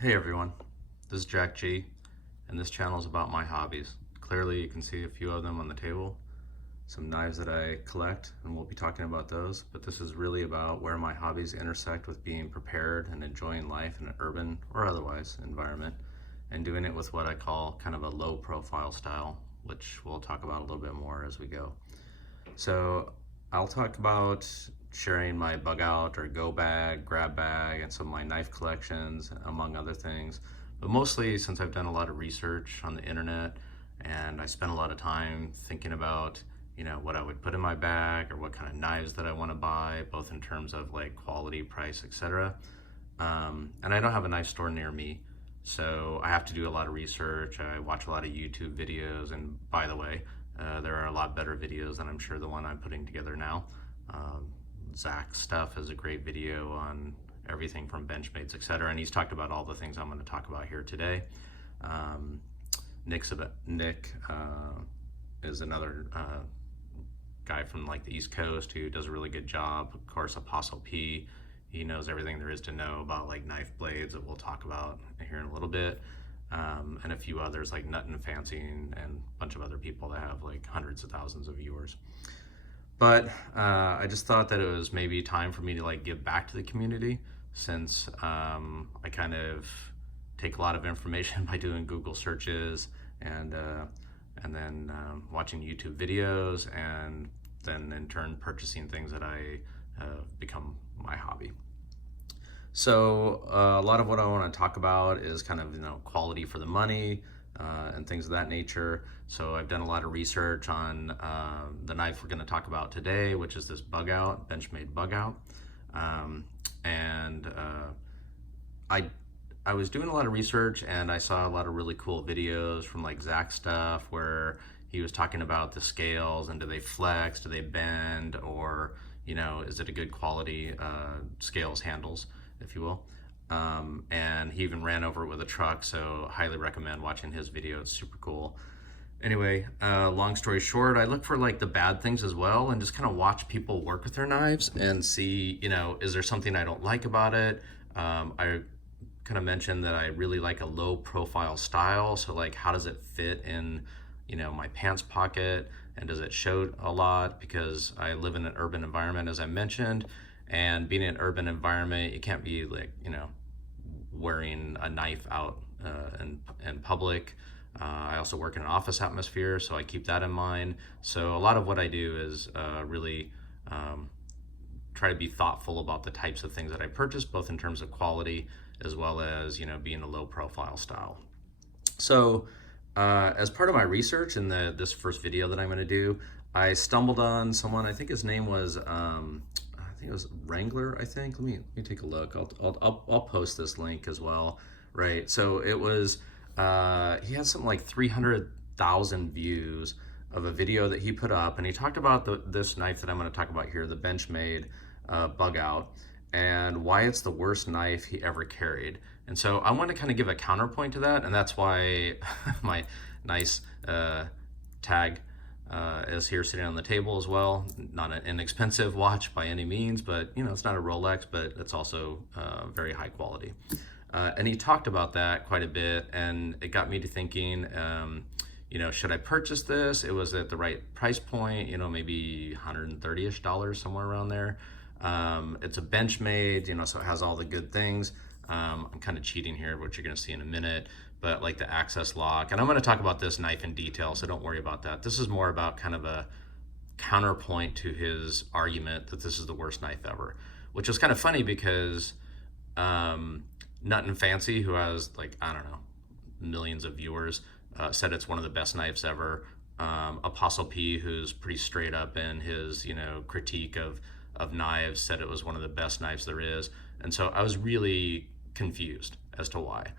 Hey everyone, this is Jack G, and this channel is about my hobbies. Clearly you can see a few of them on the table, some knives that I collect, and we'll be talking about those, but this is really about where my hobbies intersect with being prepared and enjoying life in an urban or otherwise environment, and doing it with what I call kind of a low profile style, which we'll talk about a little bit more as we go. So I'll talk about sharing my bug out or go bag, grab bag, and some of my knife collections, among other things. But mostly since I've done a lot of research on the internet and I spend a lot of time thinking about, what I would put in my bag or what kind of knives that I want to buy, both in terms of like quality, price, etc. And I don't have a knife store near me, so I have to do a lot of research. I watch a lot of YouTube videos, and by the way, there are a lot better videos than I'm sure the one I'm putting together now. Zach's stuff is a great video on everything from Benchmades, etc. And he's talked about all the things I'm going to talk about here today. Nick is another guy from like the East Coast who does a really good job. Of course, Apostle P, he knows everything there is to know about like knife blades that we'll talk about here in a little bit. And a few others like Nut and Fancy and a bunch of other people that have like hundreds of thousands of viewers. But I just thought that it was maybe time for me to like give back to the community, since I kind of take a lot of information by doing Google searches and then watching YouTube videos, and then in turn purchasing things that I become my hobby. So a lot of what I want to talk about is kind of quality for the money and things of that nature. So I've done a lot of research on the knife we're going to talk about today, which is this Bugout, Benchmade Bugout. And I was doing a lot of research, and I saw a lot of really cool videos from like Zach stuff where he was talking about the scales and do they flex, do they bend, or is it a good quality scales handles, if you will. And he even ran over it with a truck, so highly recommend watching his video. It's super cool. Anyway, long story short, I look for like the bad things as well, and just kind of watch people work with their knives and see, is there something I don't like about it? I kind of mentioned that I really like a low profile style, so like how does it fit in my pants pocket, and does it show a lot? Because I live in an urban environment, as I mentioned, and being in an urban environment, you can't be like wearing a knife out in public. I also work in an office atmosphere, so I keep that in mind. So a lot of what I do is really try to be thoughtful about the types of things that I purchase, both in terms of quality as well as being a low profile style. So as part of my research in this first video that I'm going to do, I stumbled on someone. I think his name was I think it was Wrangler. I think. Let me take a look. I'll post this link as well. Right. So it was he had something like 300,000 views of a video that he put up, and he talked about this knife that I'm going to talk about here, the Benchmade Bugout, and why it's the worst knife he ever carried. And so I want to kind of give a counterpoint to that, and that's why my nice tag is here sitting on the table as well. Not an inexpensive watch by any means, but it's not a Rolex, but it's also very high quality. And he talked about that quite a bit, and it got me to thinking, should I purchase this? It was at the right price point, maybe $130-ish, somewhere around there. It's a Benchmade, so it has all the good things. I'm kind of cheating here, which you're going to see in a minute, but like the access lock, and I'm going to talk about this knife in detail, so don't worry about that. This is more about kind of a counterpoint to his argument that this is the worst knife ever, which is kind of funny because Nut and Fancy, who has like, I don't know, millions of viewers, said it's one of the best knives ever. Apostle P, who's pretty straight up in his critique of knives, said it was one of the best knives there is. And so I was really confused as to why.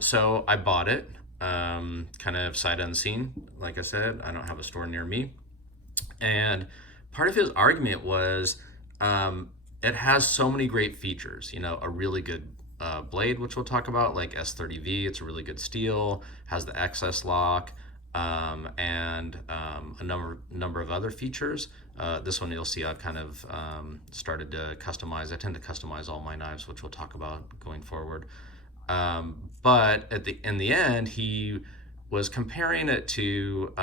So I bought it, kind of sight unseen. Like I said, I don't have a store near me. And part of his argument was it has so many great features, a really good blade, which we'll talk about, like S30V. It's a really good steel, has the access lock, and a number of other features. This one you'll see I've kind of started to customize. I tend to customize all my knives, which we'll talk about going forward. But in the end, he was comparing it to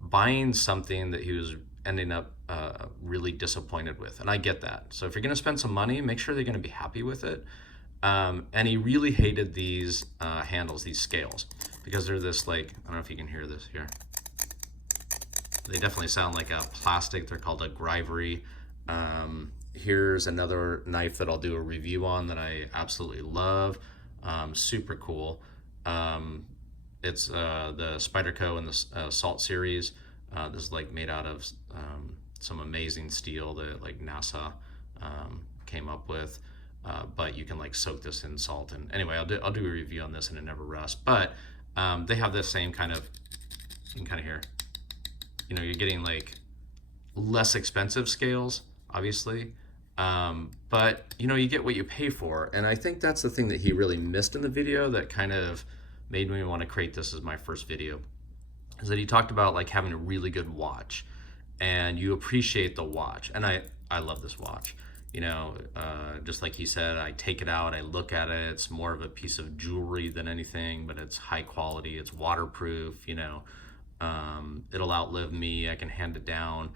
buying something that he was ending up really disappointed with, and I get that. So if you're going to spend some money, make sure they're going to be happy with it. And he really hated these handles, these scales, because they're this like, I don't know if you can hear this here. They definitely sound like a plastic. They're called a Grivery. Here's another knife that I'll do a review on that I absolutely love. Super cool. It's the Spyderco and the Salt series. This is like made out of some amazing steel that like NASA came up with. But you can like soak this in salt. And anyway, I'll do a review on this and it never rusts. But they have this same kind of, you can kind of hear, you know, you're getting like less expensive scales, obviously. But you know, you get what you pay for. And I think that's the thing that he really missed in the video that kind of made me want to create this as my first video, is that he talked about like having a really good watch and you appreciate the watch. And I love this watch. You know, just like he said, I take it out, I look at it, it's more of a piece of jewelry than anything, but it's high quality, it's waterproof, you know, it'll outlive me, I can hand it down.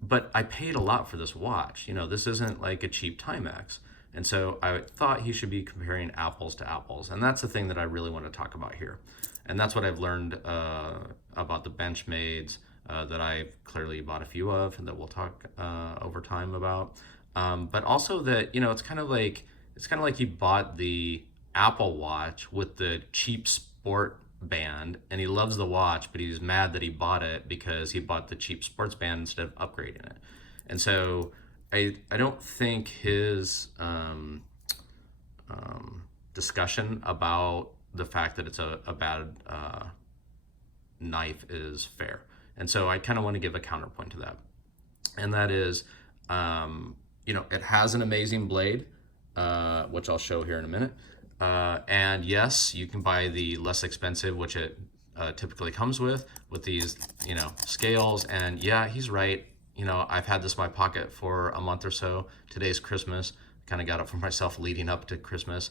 But I paid a lot for this watch. You know, this isn't like a cheap Timex. And so I thought he should be comparing apples to apples. And that's the thing that I really want to talk about here. And that's what I've learned about the Benchmades that I clearly bought a few of and that we'll talk over time about. But also that, you know, it's kind of like he bought the Apple Watch with the cheap sport band and he loves the watch, but he's mad that he bought it because he bought the cheap sports band instead of upgrading it. And so I don't think his discussion about the fact that it's a bad knife is fair. And so I kind of want to give a counterpoint to that. And that is, you know, it has an amazing blade, which I'll show here in a minute. And yes, you can buy the less expensive, which it typically comes with these, you know, scales. And yeah, he's right. You know, I've had this in my pocket for a month or so. Today's Christmas. Kind of got it for myself leading up to Christmas.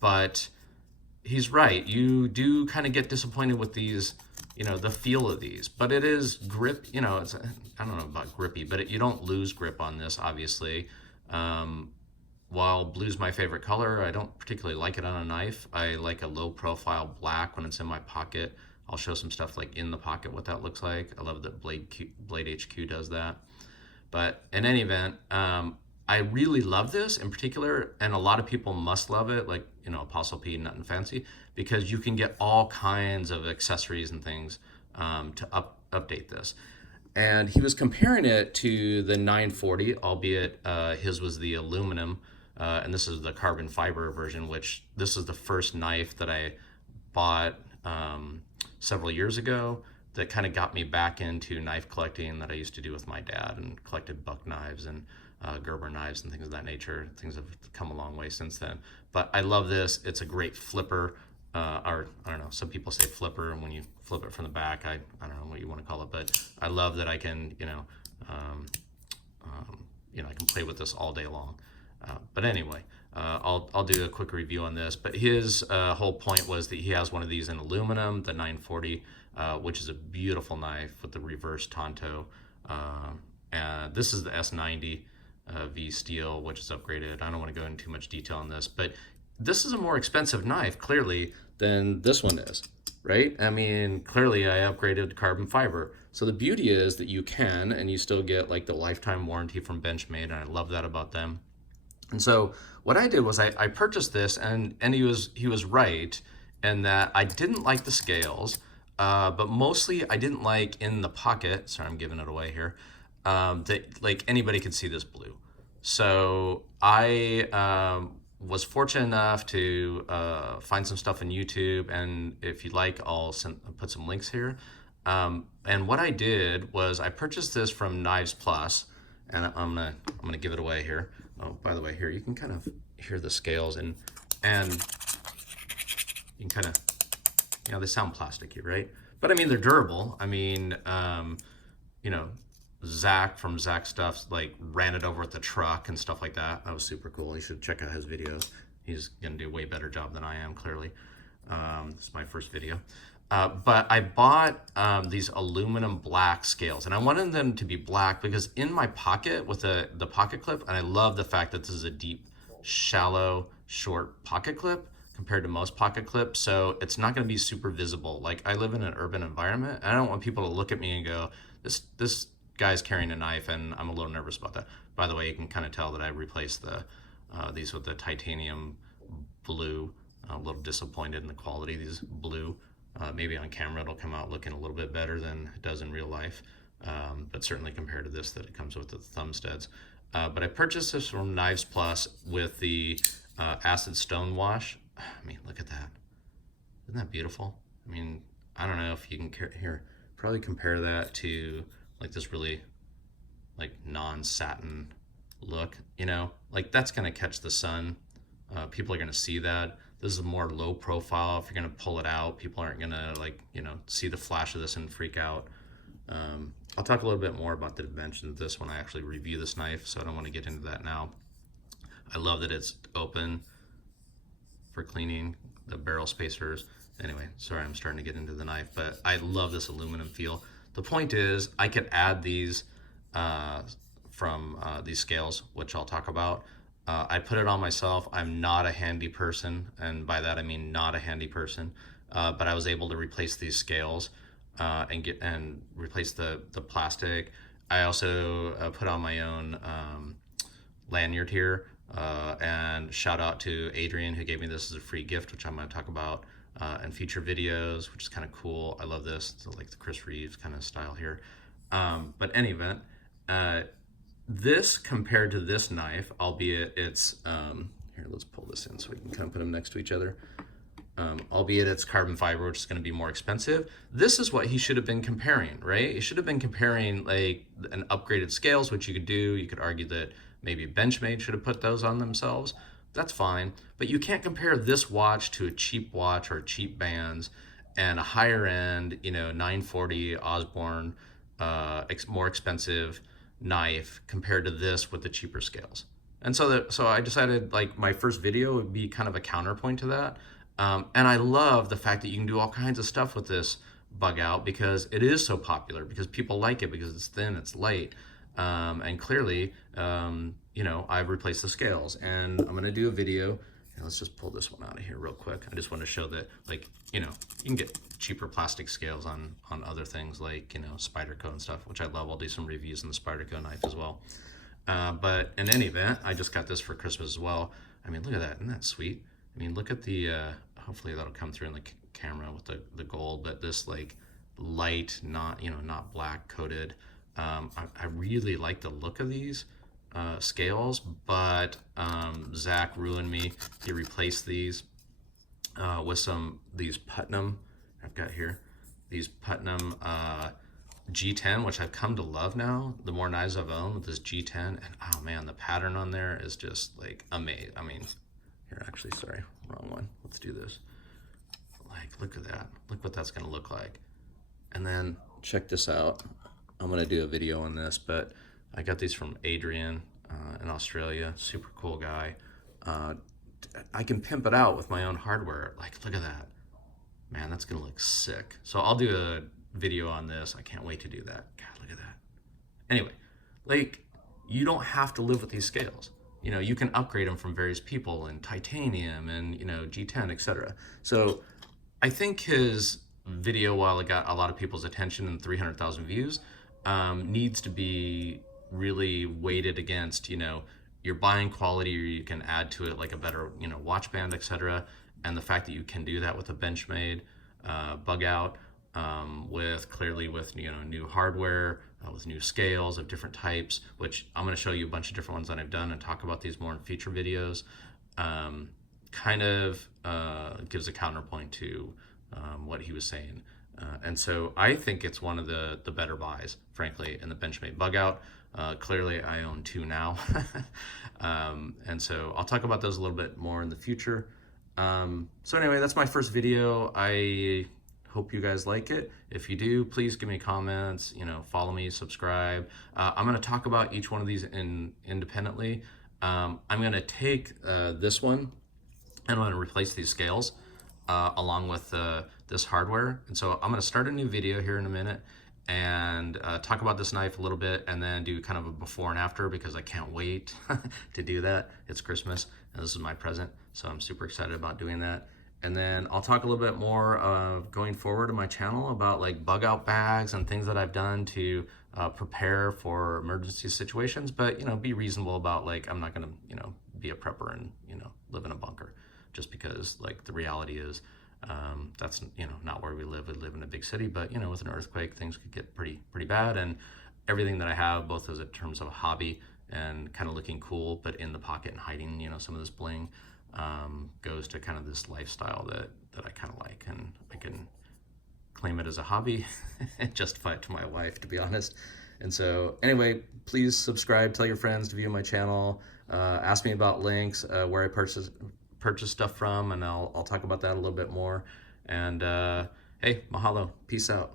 But he's right. You do kind of get disappointed with these, you know, the feel of these, but it is grip, you know, it's, I don't know about grippy, but you don't lose grip on this, obviously. While blue's my favorite color, I don't particularly like it on a knife. I like a low profile black when it's in my pocket. I'll show some stuff like in the pocket, what that looks like. I love that BladeHQ does that. But in any event, I really love this in particular, and a lot of people must love it, like, you know, Apostle P, Nothing Fancy, because you can get all kinds of accessories and things to update this. And he was comparing it to the 940, albeit his was the aluminum, and this is the carbon fiber version, which this is the first knife that I bought several years ago that kind of got me back into knife collecting that I used to do with my dad, and collected buck knives and Gerber knives and things of that nature. Things have come a long way since then. But I love this. It's a great flipper. Or I don't know, some people say flipper, and when you flip it from the back, I don't know what you want to call it, but I love that I can, you know, I can play with this all day long. But anyway, I'll do a quick review on this. But his whole point was that he has one of these in aluminum, the 940, which is a beautiful knife with the reverse tanto. And this is the S90 V steel, which is upgraded. I don't want to go into too much detail on this, but this is a more expensive knife, clearly, than this one is, right? I mean, clearly I upgraded to carbon fiber. So the beauty is that you can, and you still get like the lifetime warranty from Benchmade, and I love that about them. And so what I did was I purchased this, and he was right in that I didn't like the scales, but mostly I didn't like in the pocket, sorry, I'm giving it away here, that like anybody could see this blue. So I was fortunate enough to find some stuff on YouTube, and if you'd like, I'll put some links here. And what I did was I purchased this from Knives Plus, and I'm gonna give it away here. Oh, by the way, here you can kind of hear the scales, and you can kind of, you know, they sound plasticky, right? But I mean, they're durable. I mean, you know, Zach from Zach Stuff like ran it over with the truck and stuff like that. That was super cool. You should check out his videos. he's gonna do a way better job than I am, clearly. This is my first video. But I bought these aluminum black scales, and I wanted them to be black because in my pocket with the pocket clip, and I love the fact that this is a deep, shallow, short pocket clip compared to most pocket clips, so it's not going to be super visible. Like, I live in an urban environment, and I don't want people to look at me and go, this guy's carrying a knife, and I'm a little nervous about that. By the way, you can kind of tell that I replaced these with the titanium blue. I'm a little disappointed in the quality of these blue. Maybe on camera it'll come out looking a little bit better than it does in real life, but certainly compared to this that it comes with the thumb studs. But I purchased this from Knives Plus with the acid stone wash. I mean, look at that. Isn't that beautiful? I mean, I don't know if you can here, probably compare that to like this really like non-satin look, you know, like that's gonna catch the sun. People are gonna see that. This is more low profile. If you're gonna pull it out, people aren't gonna, like, you know, see the flash of this and freak out. I'll talk a little bit more about the dimensions of this when I actually review this knife, so I don't want to get into that now. I love that it's open for cleaning, the barrel spacers. Anyway, sorry, I'm starting to get into the knife, but I love this aluminum feel. The point is, I could add these from these scales, which I'll talk about. I put it on myself. I'm not a handy person, and by that I mean not a handy person, but I was able to replace these scales and replace the plastic. I also put on my own lanyard here, and shout out to Adrian who gave me this as a free gift, which I'm going to talk about in future videos, which is kind of cool. I love this. It's like the Chris Reeves kind of style here. But any event, this compared to this knife, albeit it's, here, let's pull this in so we can kind of put them next to each other. Albeit it's carbon fiber, which is going to be more expensive. This is what he should have been comparing, right? He should have been comparing like an upgraded scales, which you could do. You could argue that maybe Benchmade should have put those on themselves. That's fine. But you can't compare this watch to a cheap watch or cheap bands and a higher end, you know, 940 Osborne, more expensive knife compared to this with the cheaper scales. And so I decided like my first video would be kind of a counterpoint to that. And I love the fact that you can do all kinds of stuff with this bug out because it is so popular, because people like it because it's thin, it's light. And clearly, you know, I've replaced the scales, and I'm gonna do a video. And let's just pull this one out of here real quick. I just want to show that, like, you know, you can get cheaper plastic scales on other things like, you know, Spyderco and stuff, which I love. I'll do some reviews on the Spyderco knife as well. But in any event, I just got this for Christmas as well. I mean, look at that. Isn't that sweet? I mean, look at the, hopefully that'll come through in the camera with the gold, but this like light, not, you know, not black coated. I really like the look of these scales, but Zach ruined me. He replaced these with these Putnam, I've got here, these Putnam G10, which I've come to love now. The more knives I've owned with this G10, and oh man, the pattern on there is just like amazing. I mean, here, actually, sorry, wrong one. Let's do this. Like, look at that. Look what that's gonna look like. And then check this out. I'm gonna do a video on this, but I got these from Adrian in Australia. Super cool guy. I can pimp it out with my own hardware. Like, look at that. Man, that's gonna look sick. So I'll do a video on this. I can't wait to do that. God, look at that. Anyway, like, you don't have to live with these scales. You know, you can upgrade them from various people in titanium and, you know, G10, etc. So I think his video, while it got a lot of people's attention and 300,000 views, needs to be really weighted against, you know, your buying quality, or you can add to it like a better, you know, watch band, etc. And the fact that you can do that with a Benchmade Bugout, with, you know, new hardware, with new scales of different types, which I'm going to show you a bunch of different ones that I've done and talk about these more in future videos. Kind of gives a counterpoint to what he was saying. And so I think it's one of the better buys, frankly, in the Benchmade Bugout. Clearly, I own two now. And so I'll talk about those a little bit more in the future. So anyway, that's my first video. I hope you guys like it. If you do, please give me comments, you know, follow me, subscribe. I'm going to talk about each one of these independently. I'm going to take this one and I'm going to replace these scales along with this hardware. And so I'm going to start a new video here in a minute and talk about this knife a little bit, and then do kind of a before and after, because I can't wait to do that. It's Christmas and this is my present, so I'm super excited about doing that. And then I'll talk a little bit more going forward in my channel about like bug out bags and things that I've done to prepare for emergency situations, but be reasonable about, like, I'm not gonna be a prepper and live in a bunker, just because like the reality is that's not where we live. We live in a big city, but with an earthquake things could get pretty bad. And everything that I have, both as in terms of a hobby and kind of looking cool but in the pocket and hiding some of this bling, goes to kind of this lifestyle that I kind of like, and I can claim it as a hobby and justify it to my wife, to be honest. And so anyway, please subscribe, tell your friends to view my channel, ask me about links, where I purchase stuff from, and I'll talk about that a little bit more. And hey, mahalo, peace out.